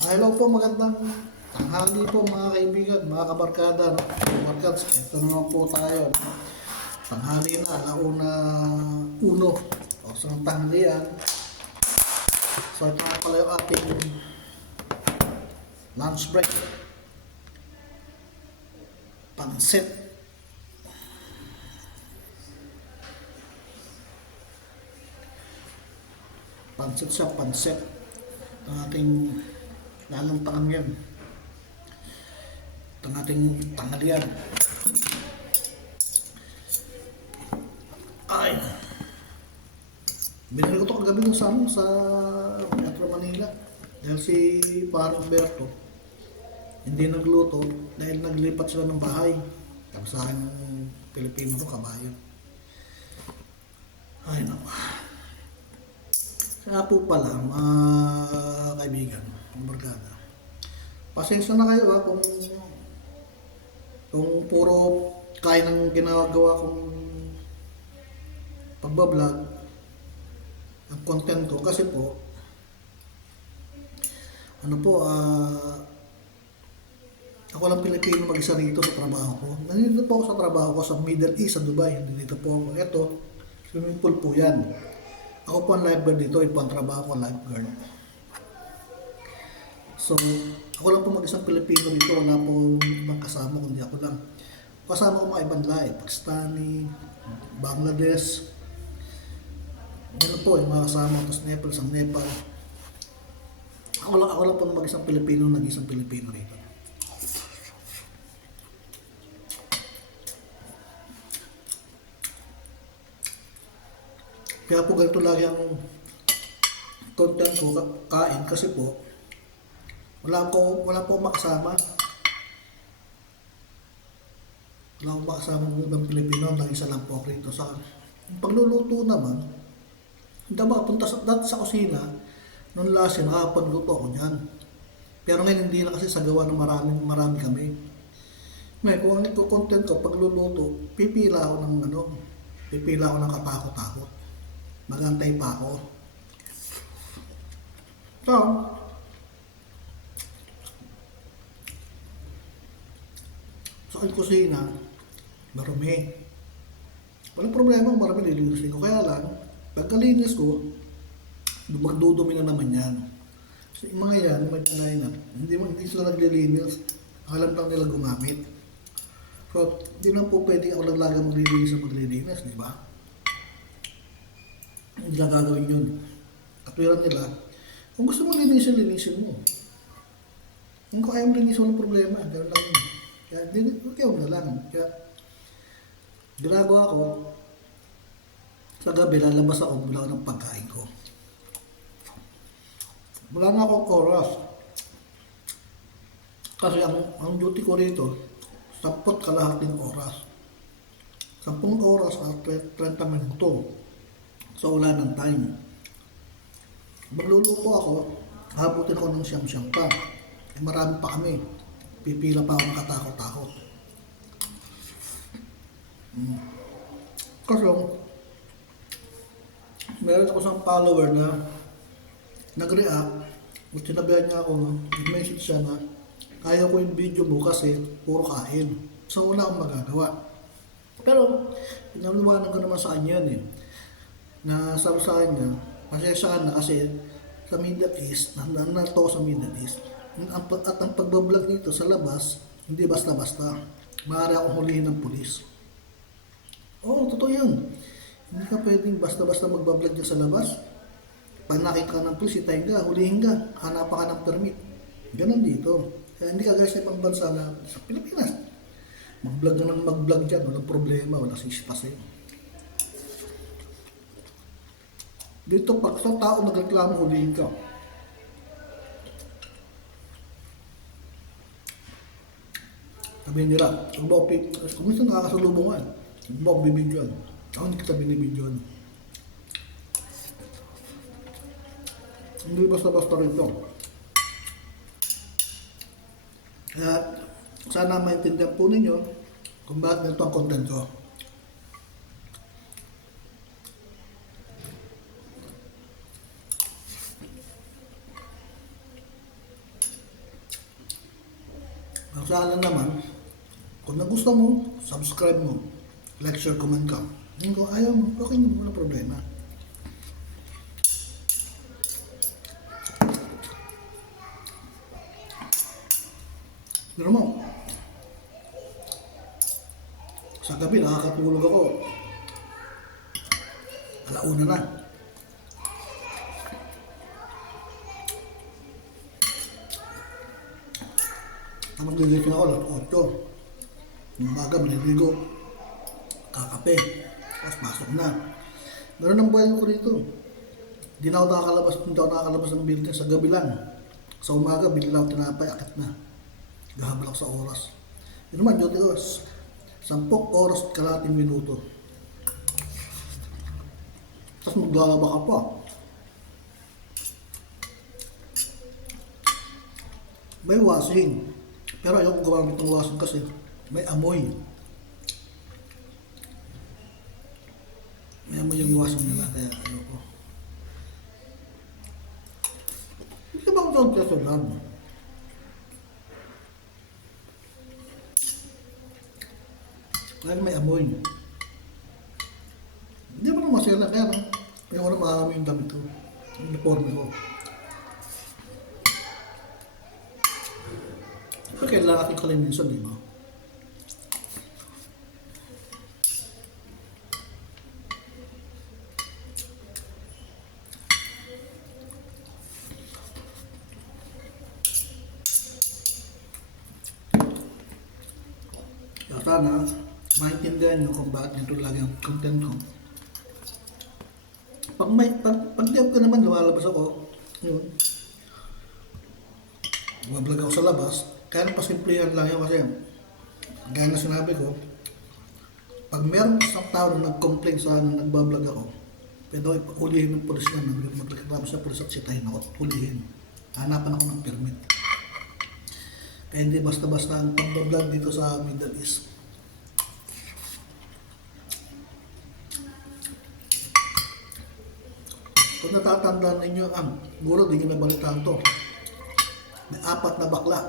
Hello po, magandang tanghali po mga kaibigan, mga kabarkada, no? Kabarkads, ito naman po tayo. No? Tanghali na, alauna uno, o sa tanghalian. So ito na pala yung ating lunch break. Pansit. Pansit siya, pansit. Ito ating lalantakan yan. Ito ating tanghalian. Ay, binili ko ito kagabi ng sa Metro Manila. Dahil si Parang Berto, hindi nagluto dahil naglipat sila ng bahay. Tapos sa akin ng Pilipino ko, kabayo. Ay, naku. Kaya po pala, mga kaibigan, mga barkada. Pasensya na kayo kung puro kaya ng ginagawa kong pagbablog, ang content ko. Kasi po, ako lang Pilipino mag-isa rito sa trabaho ko. Nandito po ako sa trabaho ko sa Middle East, sa Dubai. Nandito po ako. Ito, swimming pool po yan. Ako po ang lifeguard dito. Ito ang trabaho ko, lifeguard. So, ako lang po mag-isang Pilipino dito. Wala po ibang kasama, kundi ako lang. Kasama ko mga ibang lahi. Pakistani, Bangladesh. Yan po, yung mga kasama. Tapos Nepal, isang Nepal. Ako lang po mag-isang Pilipino, nag-isang Pilipino rito. Kaya po ganito lagi ang content ko, kain, kasi po wala po makasama. Wala akong makasama ng ibang Pilipino, nag-isa lang po ako rito. Sa pagluluto naman, hindi ako makapunta dati sa kusina. Noong last year, nakapagluto ako dyan. Pero ngayon hindi na kasi sa gawa ng marami kami. Ngayon, kung ang content ko, pagluluto, pipila ako ng katakot-takot. Magantay pa ako. So, sa aking kusina, marumi. Walang problema kung marami lilinisin ko. Kaya lang, pagkalinis ko, magdudumi na naman yan. So, yung mga yan, may tanay na, hindi sila naglilinis. Alam lang nila gumamit. So, hindi na po pwede ako laglaga maglilinis, di ba? Hindi lang gagawin yun. Katwiran nila, kung gusto mo linisin mo. Kung kaya mo linisin, walang problema. Gano'n lang yun. Kaya na lang. Kaya, ginagawa ko, sa gabi, lalabas ako mula ng pagkain ko. Wala na akong oras. Kasi ang duty ko rito, 10 kalahating oras. 10 oras at 30 minuto. So wala ng time. Magluluto ako, habutin ko ng siyam-siyam pa. Marami pa kami. Pipila pa ako ng katakot-takot. Kasi meron ako isang follower na nag-react. At sinabihan niya ako, nag-message siya na kaya ko yung video mo kasi puro kain. So wala akong magagawa. Pero, pinaliwanag ko naman sa kanya yan na sabi sa kanya, pasensyahan na kasi sa Middle East, nato sa Middle East. At ang pagbablog dito sa labas, hindi basta-basta. Maaari akong hulihin ng pulis. Oo, totoo yun. Hindi ka pwedeng basta-basta magbablog dyan sa labas. Pag nakita ka ng pulis, itayin ka, hulihin ka, hanapan ka ng permit. Ganon dito. Kaya hindi ka gaya sa ibang bansa na sa Pilipinas. Mag-vlog ka ng mag-vlog dyan, walang problema, walang sisita sa'yo. Dito, pag sa tao nagreklamo, hulihin ka. Sabihin nila, kung minsan nakakasalubong ka, huwag mo akong bibidyoan. Ako hindi kita binibidyoan. Hindi basta-basta rito. Kaya, sana maintindihan po ninyo kung bakit ganito ang content ko. Sana naman, kung nagustuhan mo, subscribe mo. Like, share, comment ka. Kung ayaw mo, okay mo, wala problema. Pero mo, sa gabi nakakatulog ako. Alauna na. Tapos gigising ako alas 8. Yung umaga, maliligo. Kakape. Tapos pasok na. Ganun ang buhay ko rito. Hindi na ako nakakalabas ng building sa gabi lang. Sa umaga, bigla ako tinapay, akit na. Gahabal ako sa oras. Yun naman, duty hours. 10 oras at kalating minuto. Tapos maglalaba ka pa. May washing. Pero ayoko gumamit ng washing kasi may amoy. May amoy yung washing nila, kaya ayoko. Hindi ba ako doon kaya sa vlog? Dahil may amoy. Hindi ba naman masaya lang kaya no? Kaya wala makakami yung damit ko. Yung uniforme ko. Pero kailangan aking kalinisan, di ba? Kaya sana, maintindihan nyo kung bakit nito lagi ang content ko. Pag di ko naman lumalabas ako, yun. Bumablog ako sa labas, kaya pasimplihan lang yun kasi gaya na sinabi ko, pag meron isang tao na nag-complain sa akin na nagbablog ako, pwede ako ulihin ng polis yan, magreklamo sa polis at sitahin ako at ulihin. Hanapan ako ng permit. Kaya hindi basta-basta ang pag-vlog dito sa Middle East. Kung natatandaan ninyo, siguro di nyo nabalitaan to. May 4 na bakla.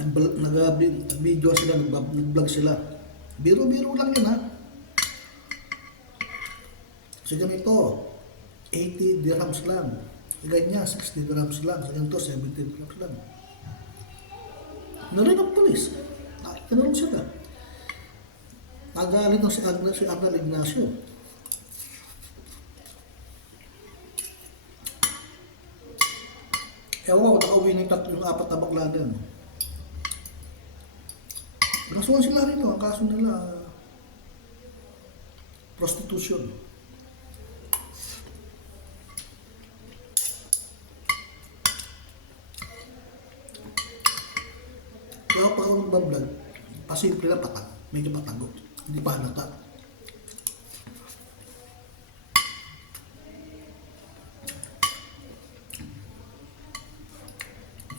Nag-video sila, nag-vlog sila. Biro-biro lang yan ha. Sa ganito, 80 dirhams lang. Sa ganyan, 60 dirhams lang. Sa ganito, 70 dirhams lang. Narin ang polis. Nakikita sila. Nagalit ng si Arnel Ignacio. Ewan ko, nakauwi ng 4 na bakla din. Nasuhan sila rito. Ang kaso nila, prostitution. Kaya pag ako nagbablog, pasimple na patag. Medyo patagot. Hindi pa halata.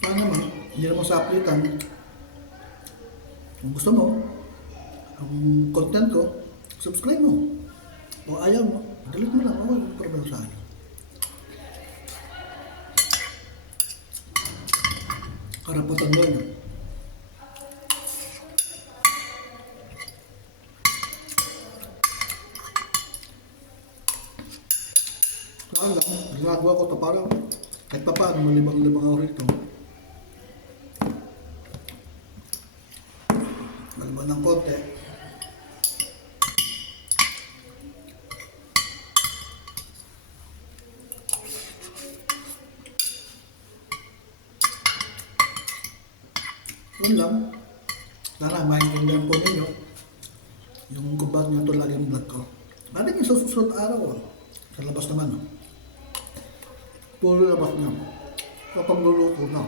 Saan naman, hindi naman sa aplitan. Kung gusto mo, ang content ko, subscribe mo. O ayaw mo, delete mo lang. Ako yung problema sa akin. Karapatan mo yun. Saan lang, ginagawa ko ito parang kahit pa paano malibang-libang ako rito. Malibang ng konti. Yun lang. Sana maintindihan po ninyo yung kung bakit nyo ito lagi ang vlog ko. Ano yung sa susunod araw? Sa labas naman. Puro labas na. Kapag luluto na.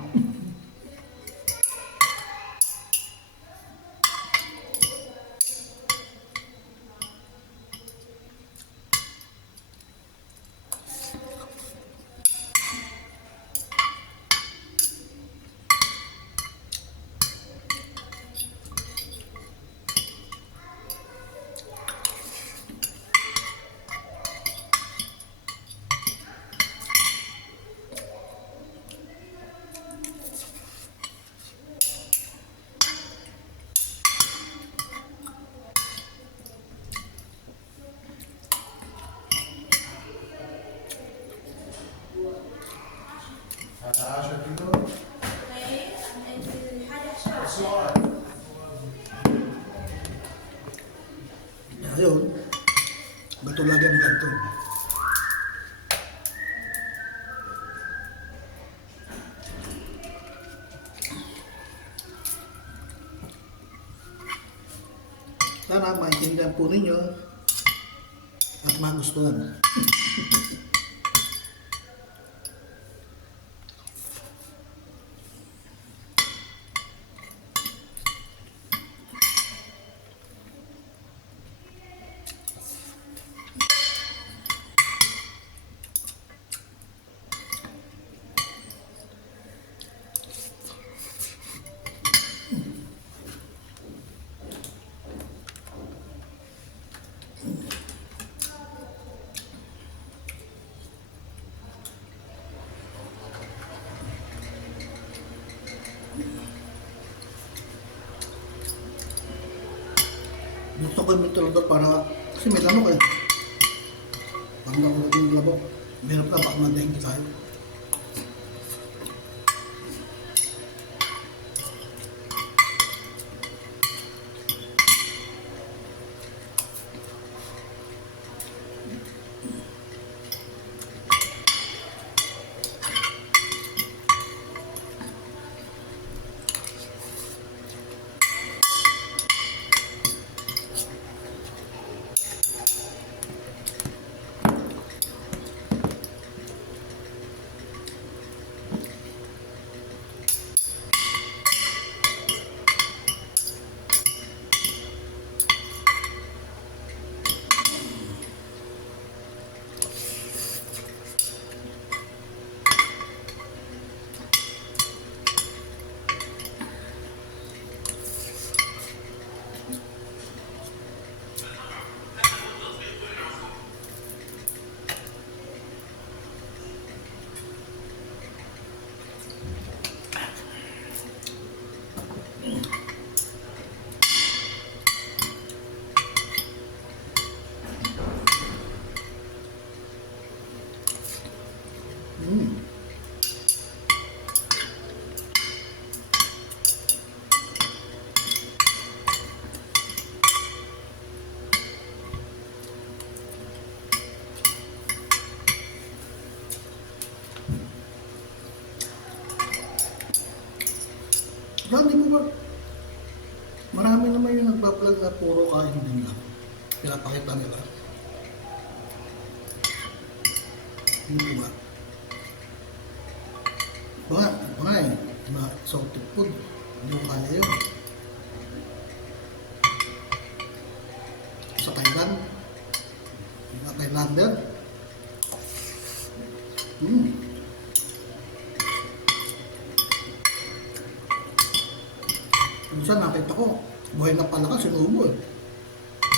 Ayun, batulagan ganito. Sana maintindihan po ninyo at magustuhan. Gusto ko yung ventilador para kasi may lamok eh. Pag nakulit yung lamok, mahirap na baka madahing tayo. Hindi po ba? Marami naman yung nagpa-vlog na puro kain din lang. Pinapakita nila. Hindi po ba? Mga eh, na exotic food. Hindi ko kaya yun. Sa Thailand, mga Thailander. Minsan nakita ko, buhay na pala ka, sinubo eh.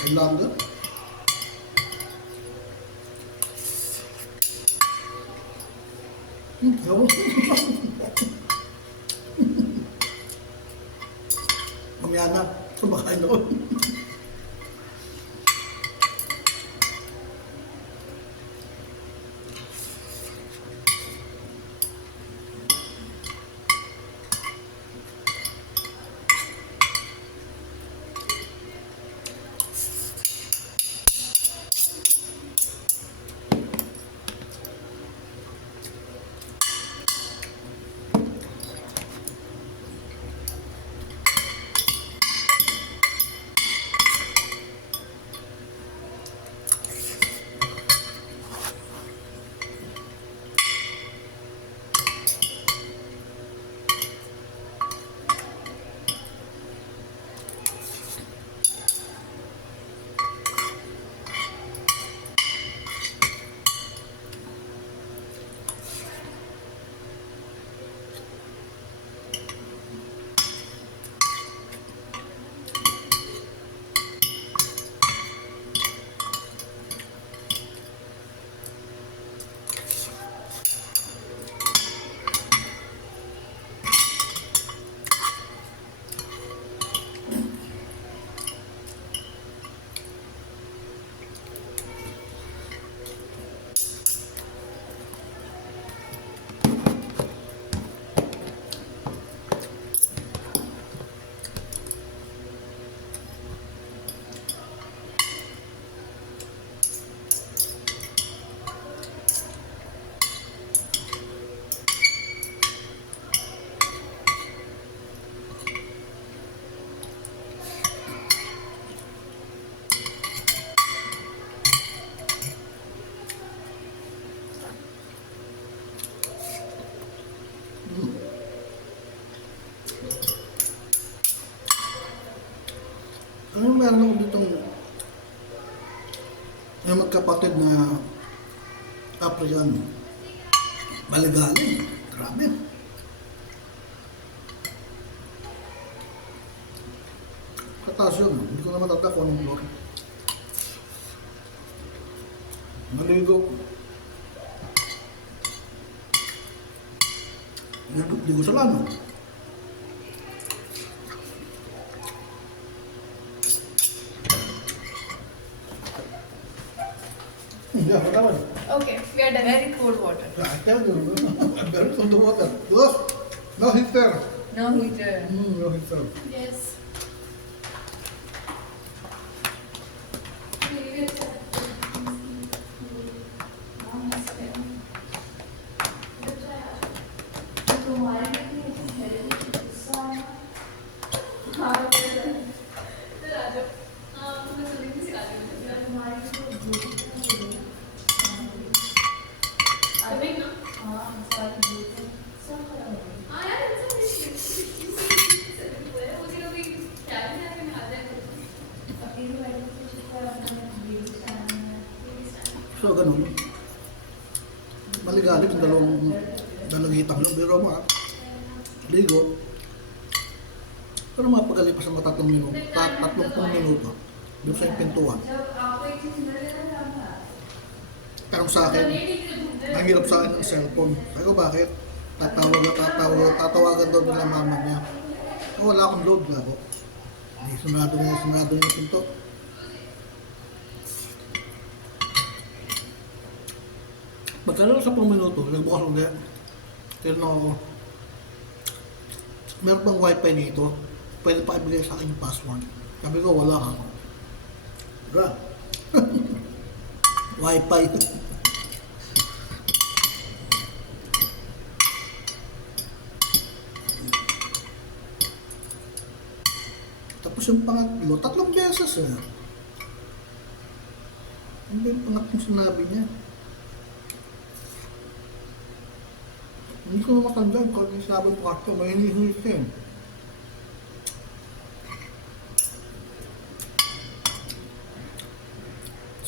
Thailander. Ewan. Mamaya na, kumakain ako. Ano meron ako ditong yung magkapatid na African. Maligali. Grabe. Kataas yun. Hindi ko na matanda kung anong floor. Naligo. Hindi ko sa lano. Yeah, whatever. Okay, we are done. Very cold water. I tell you, I'm very cold water. Look, no heater. No heater. No heater. Yes. So, ganun. Maligalig yung dalawang hitang lang. Pero mga ligo. Pero mapagalipas ang mga 3 minuto. 30 minuto. Doon sa yung pintuan. Pero sa akin, ang hirap sa akin ng cellphone. Sabi ko, bakit? Tatawagan daw nila mama niya. Wala akong load na ako. Hindi, sunado niya yung pinto. Magkaroon sa 10 minuto, nagbukas ulit. Tinanong ako, meron bang wifi dito? Pwede pa ibigay sa akin yung password. Sabi ko, wala ako. Gra. Wifi. Tapos yung pangatlo, 3 beses eh. Hindi yung pangatlong sinabi niya. Hindi ko na matandaan kung ano yung sinabi ko ako. May hinihilis siya.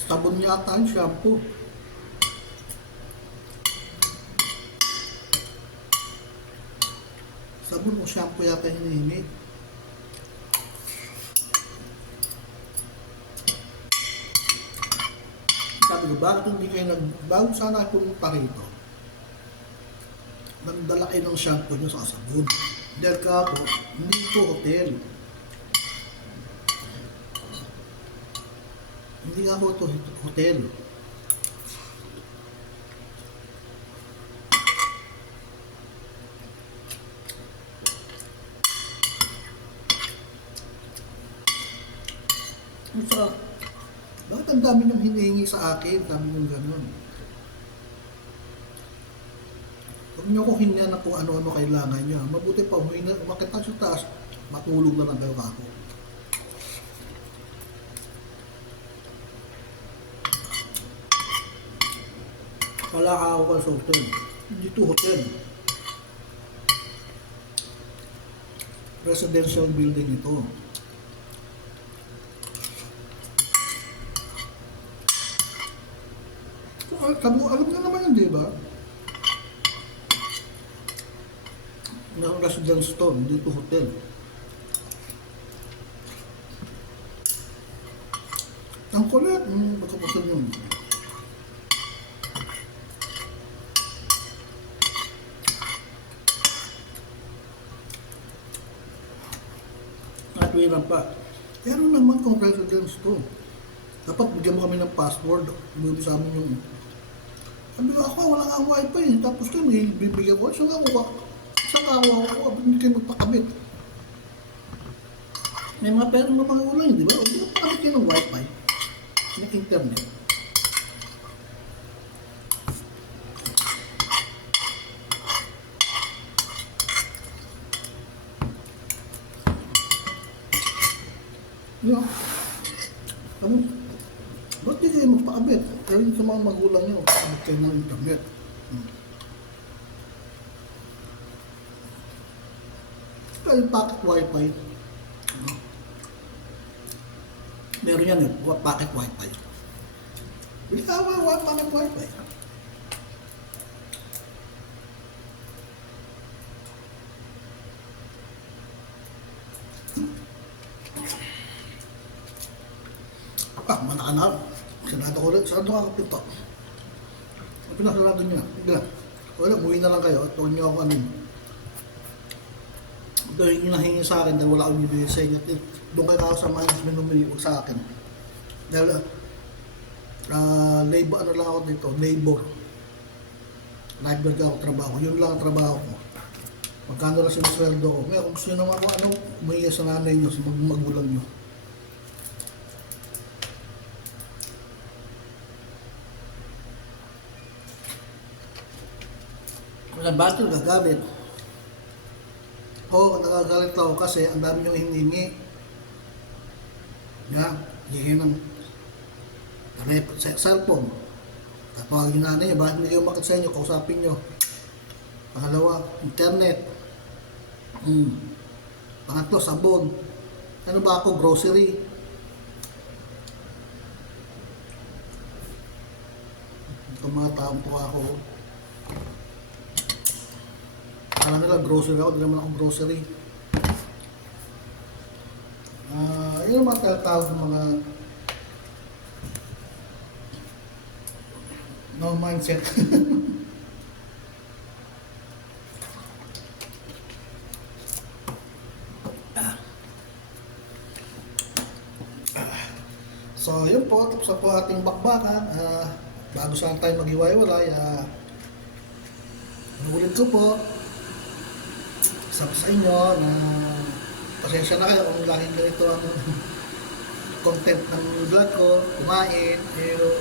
Sabon niya ata yung shampoo. Sabon o shampoo yata yung hinihingi. Sabi ko, bakit hindi kayo bago sana ako pumunta rito? Nagdala kayo ng shampoo nyo sa sabon. Dahil ka ako, hindi ito hotel. Hindi ako ito hotel. So, bakit ang dami nang hinihingi sa akin? Dami nang gano'n. Huwag niyo ko hinyan na kung ano-ano kailangan niya. Mabuti pa, makita sa taas, matulog na lang daw ako. Wala ka ako sa hotel. Hindi ito hotel. Residential building ito. Alam na naman yun, di ba? Ng residence to, hindi ito hotel. Ang kulit, magkapasan yun. Natwiran pa. Pero naman kung residence to, dapat bigyan mo kami ng password. Bigyan mo sa amin yung... Sabi ko ako, wala kang wifi. Tapos kayo, may bibigyan ko. Saan ako? Hindi kayo magpakabit. May mga pera mga ulang, di ba? Hindi mo pakabit kayo ng wifi. Ng internet. Ano? Ba't di kayo magpakabit? Pero yung sa mga magulang nyo, pakabit kayo ng internet. Kaya yung pocket wifi, Meron yan eh, pocket wifi. Bili ka pocket wifi. Manakanak. Sinado ko rin. Saan nga kapito? Ang pinasarado niya. Hindi. Wala, umuwi na lang kayo at huwag niyo ako ano. Ito yung inahingi sa akin dahil wala akong bibigay sa inyo. Doon kayo ako sa management numili sa akin. Dahil, labor, ano lang ako dito, labor. Lifeguard ako trabaho. Yun lang ang trabaho ko. Magkano lang sinusweldo ko. Ngayon, kung gusto nyo naman ako, umiya sa nanay nyo, sa magulang nyo. Kung bakit yung gagamit? Oo, nagagalit ako kasi ang dami nyo hiningi. Hihingi ng cellphone. Tatawagin na nanay, bakit hindi kayo makit sa inyo, kausapin nyo. Pangalawa, internet. Pangatlo, sabon. Ano ba ako? Grocery. Itong mga taong po ako. Alam nila, grocery ako, hindi naman ako grocery. Yun ang mga tatawag ng mga no mindset. So, yun po, tapos na po ating bakbakan. Bago sana tayo maghiwa-hiwalay, ulit ko po, sabi sa inyo na pasensya na kayo kung laging ganito ang content ng vlog ko, kumain,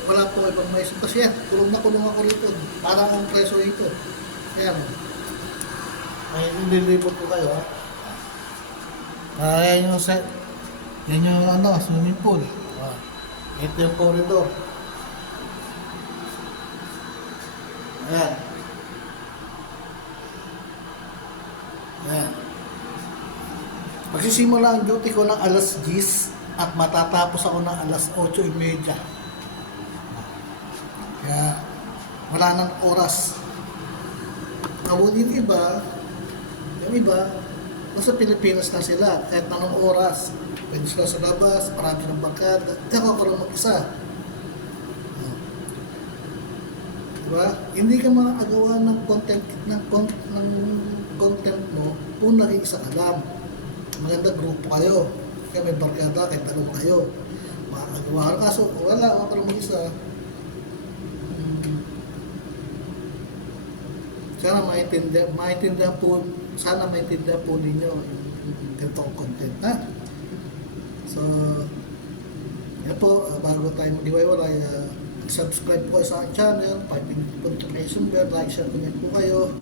wala po ibang maisip kasi yan, kulong ako rito, parang ang preso rito. Ayan. Ay, nililibot ko kayo yan yung set, yan yung swimming pool. Ito yung corridor. Ayan. Ayan. Magsisimula ang duty ko ng alas 10 at matatapos ako ng alas 8:30. Kaya wala nang oras. Yung iba, nasa Pilipinas na sila kahit anong oras. Pwede sila sa labas, marami ng barkada. Ako lang mag-isa. Diba? Hindi ka makakagawa ng content mo kung nag-iisa ka lang. Maganda grupo kayo. Kaya may barkada, kahit dalawa kayo. Makakagawa ka. Kaso wala, ako lang mag-isa. Sana maintindihan po ninyo yung ganitong content, ha? So, yan po, bago tayo mag-iwalay, subscribe po sa aking channel, notification bell, like, share, comment po kayo,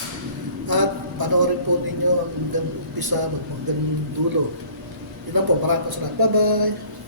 at panoorin po ninyo ang umpisa, hanggang dulo. Yun lang po, maraming salamat. Bye-bye!